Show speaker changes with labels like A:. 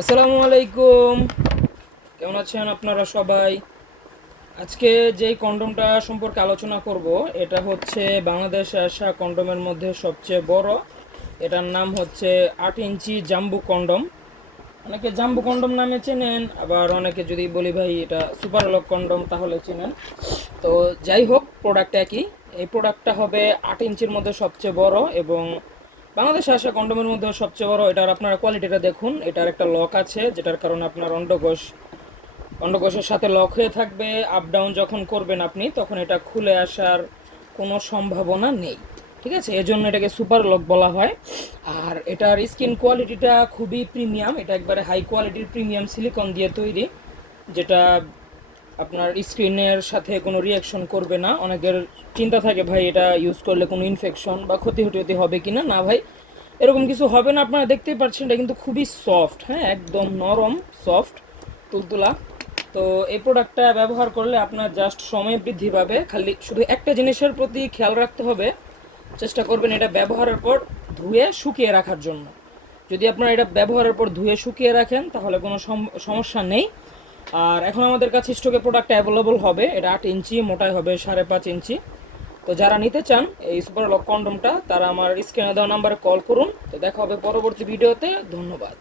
A: আসসালামু আলাইকুম। কেমন আছেন আপনারা সবাই? আজকে যেই কন্ডমটা সম্পর্কে আলোচনা করব, এটা হচ্ছে বাংলাদেশে আসা কন্ডমের মধ্যে সবচেয়ে বড়। এটার নাম হচ্ছে আট ইঞ্চি জাম্বু কন্ডম। অনেকে জাম্বু কন্ডম নামে চেনেন, আবার অনেকে যদি বলি, ভাই, এটা সুপার লক কন্ডম, তাহলে চেনেন। তো যাই হোক প্রোডাক্ট একই। এই প্রোডাক্টটা হবে আট ইঞ্চির মধ্যে সবচেয়ে বড় এবং বাংলাদেশে আসা কন্ডমের মধ্যে সবচেয়ে বড় এটার আপনারা কোয়ালিটিটা দেখুন। এটার একটা লক আছে, যেটার কারণে আপনার অন্ডকোষ, অন্ডকোষের সাথে লক হয়ে থাকবে। আপ ডাউন যখন করবেন আপনি, তখন এটা খুলে আসার কোনো সম্ভাবনা নেই। ঠিক আছে? এজন্য এটাকে সুপার লক বলা হয়। আর এটার স্কিন কোয়ালিটিটা খুবই প্রিমিয়াম এটা একবারে হাই কোয়ালিটির প্রিমিয়াম সিলিকন দিয়ে তৈরি, যেটা আপনার স্ক্রিনের সাথে কোনো রিয়াকশন করবে না। অনেকের চিন্তা থাকে, ভাই, এটা ইউজ করলে কোনো ইনফেকশন বা ক্ষতি হতে হবে কি না না ভাই, এরকম কিছু হবে না। আপনারা দেখতেই পাচ্ছেন, এটা কিন্তু খুবই সফট হ্যাঁ একদম নরম সফট তুলতুলা। তো এই প্রোডাক্টটা ব্যবহার করলে আপনার জাস্ট সময় বৃদ্ধি পাবে। খালি শুধু একটা জিনিসের প্রতি খেয়াল রাখতে হবে। চেষ্টা করবেন এটা ব্যবহারের পর ধুয়ে শুকিয়ে রাখার জন্য। যদি আপনারা এটা ব্যবহারের পর ধুয়ে শুকিয়ে রাখেন, তাহলে কোনো সম- সমস্যা নেই। আর এখন আমাদের কাছে স্টকে প্রোডাক্ট অ্যাভেলেবল হবে। এটা আট ইঞ্চি, মোটাই হবে সাড়ে পাঁচ ইঞ্চি। তো যারা নিতে চান এই সুপার লক কন্ডমটা তারা আমার স্ক্রিনে দেওয়া নাম্বারে কল করুন। তো দেখা হবে পরবর্তী ভিডিওতে ধন্যবাদ।